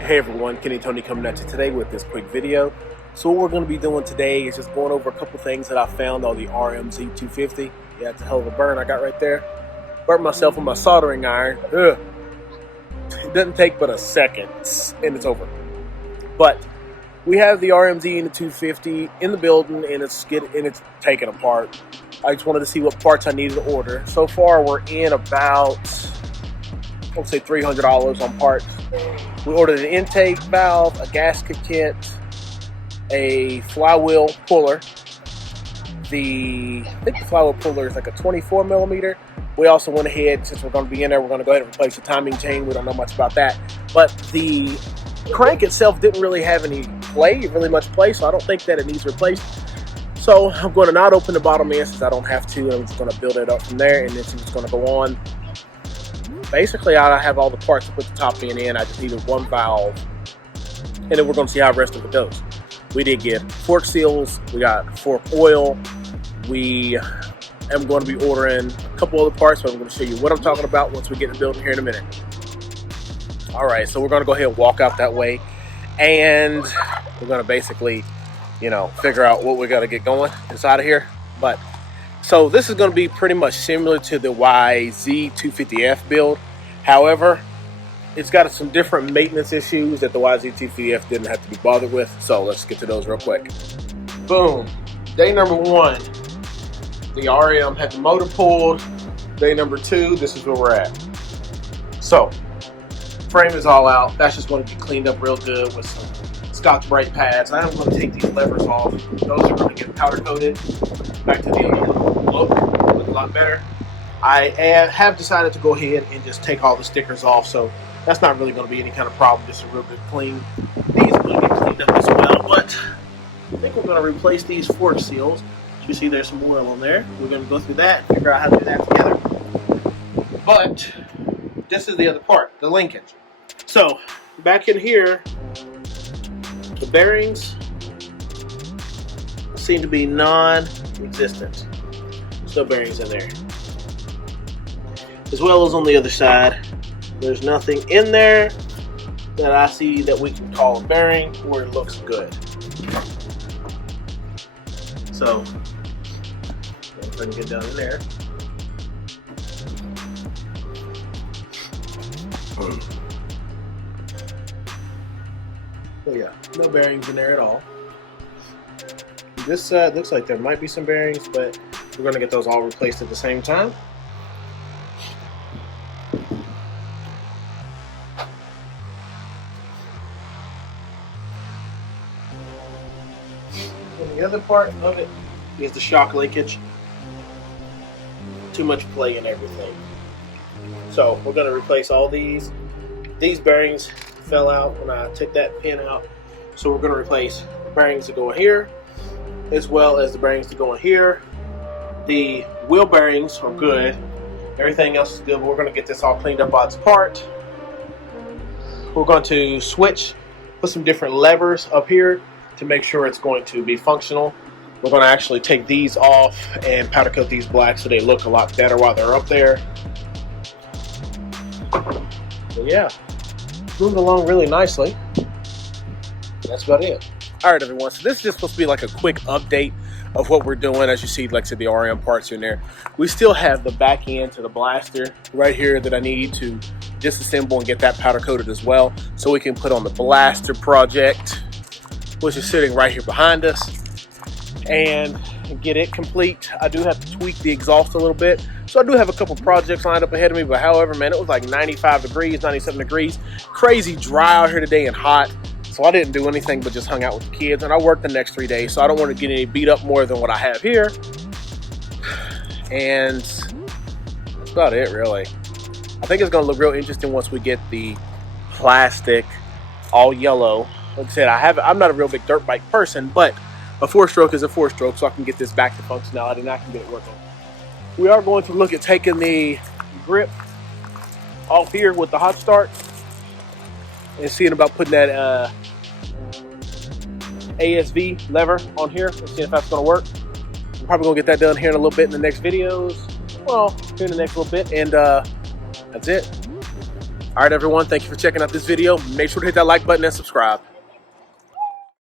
Hey everyone, Kenny Tony coming at you today with this quick video. So what we're going to be doing today is just going over a couple things that I found on the RXM250. Yeah, it's a hell of a burn I got right there. Burnt myself with my soldering iron. Ugh. It doesn't take but a second and it's over. But we have the RMZ and the 250 in the building and it's taken apart. I just wanted to see what parts I needed to order. So far we're in about, I'll say $300 on parts. We ordered an intake valve, a gasket kit, a flywheel puller. I think the flywheel puller is like a 24 millimeter. We also went ahead, since we're going to be in there, we're going to go ahead and replace the timing chain. We don't know much about that. But the crank itself didn't really have really much play, so I don't think that it needs replaced. So I'm going to not open the bottom end since I don't have to. I'm just going to build it up from there and then see what's going to go on. Basically, I have all the parts to put the top end in. I just needed one valve, and then we're going to see how the rest of it goes. We did get fork seals. We got fork oil. We am going to be ordering a couple other parts, but I'm going to show you what I'm talking about once we get in the building here in a minute. All right, so we're going to go ahead and walk out that way, and we're going to basically, figure out what we got to get going inside of here. But so this is going to be pretty much similar to the YZ250F build. However, it's got some different maintenance issues that the YZ250F didn't have to be bothered with. So let's get to those real quick. Boom. Day number one, the RM had the motor pulled. Day number two, this is where we're at. So frame is all out. That's just going to be cleaned up real good with some Scotch Brite pads. I am going to take these levers off. Those are going to get powder coated back to the look a lot better. I have decided to go ahead and just take all the stickers off, so that's not really going to be any kind of problem. Just a real good clean. These are going to get cleaned up as well, but I think we're going to replace these fork seals. As you see, there's some oil on there. We're going to go through that, figure out how to do that together. But this is the other part, the linkage. So back in here, the bearings seem to be non-existent. Still bearings in there. As well as on the other side, there's nothing in there that I see that we can call a bearing or it looks good. So, if I can get down in there. So yeah, no bearings in there at all. This side looks like there might be some bearings, but we're going to get those all replaced at the same time. And the other part of it is the shock linkage. Too much play in everything. So we're going to replace all these. These bearings fell out when I took that pin out. So we're going to replace the bearings that go in here, as well as the bearings that go in here. The wheel bearings are good. Everything else is good, but we're going to get this all cleaned up on its part. We're going to put some different levers up here to make sure it's going to be functional. We're going to actually take these off and powder coat these black so they look a lot better while they're up there. So yeah, moving along really nicely. That's about it. All right, everyone. So this is just supposed to be like a quick update of what we're doing. As you see, like I said, the RM parts are in there. We still have the back end to the blaster right here that I need to disassemble and get that powder coated as well, so we can put on the blaster project, which is sitting right here behind us, and get it complete. I do have to tweak the exhaust a little bit, so I do have a couple projects lined up ahead of me. But however, man, it was like 95 degrees, 97 degrees, crazy dry out here today and hot. So I didn't do anything but just hung out with the kids, and I worked the next 3 days, so I don't want to get any beat up more than what I have here. And that's about it, really. I think it's going to look real interesting once we get the plastic all yellow. Like I said, I'm not a real big dirt bike person, but a 4-stroke is a 4-stroke, so I can get this back to functionality and I can get it working. We are going to look at taking the grip off here with the hot start and seeing about putting that ASV lever on here and seeing if that's going to work. I'm probably going to get that done here in a little bit in the next videos. Well, here in the next little bit, and that's it. All right, everyone, thank you for checking out this video. Make sure to hit that like button and subscribe.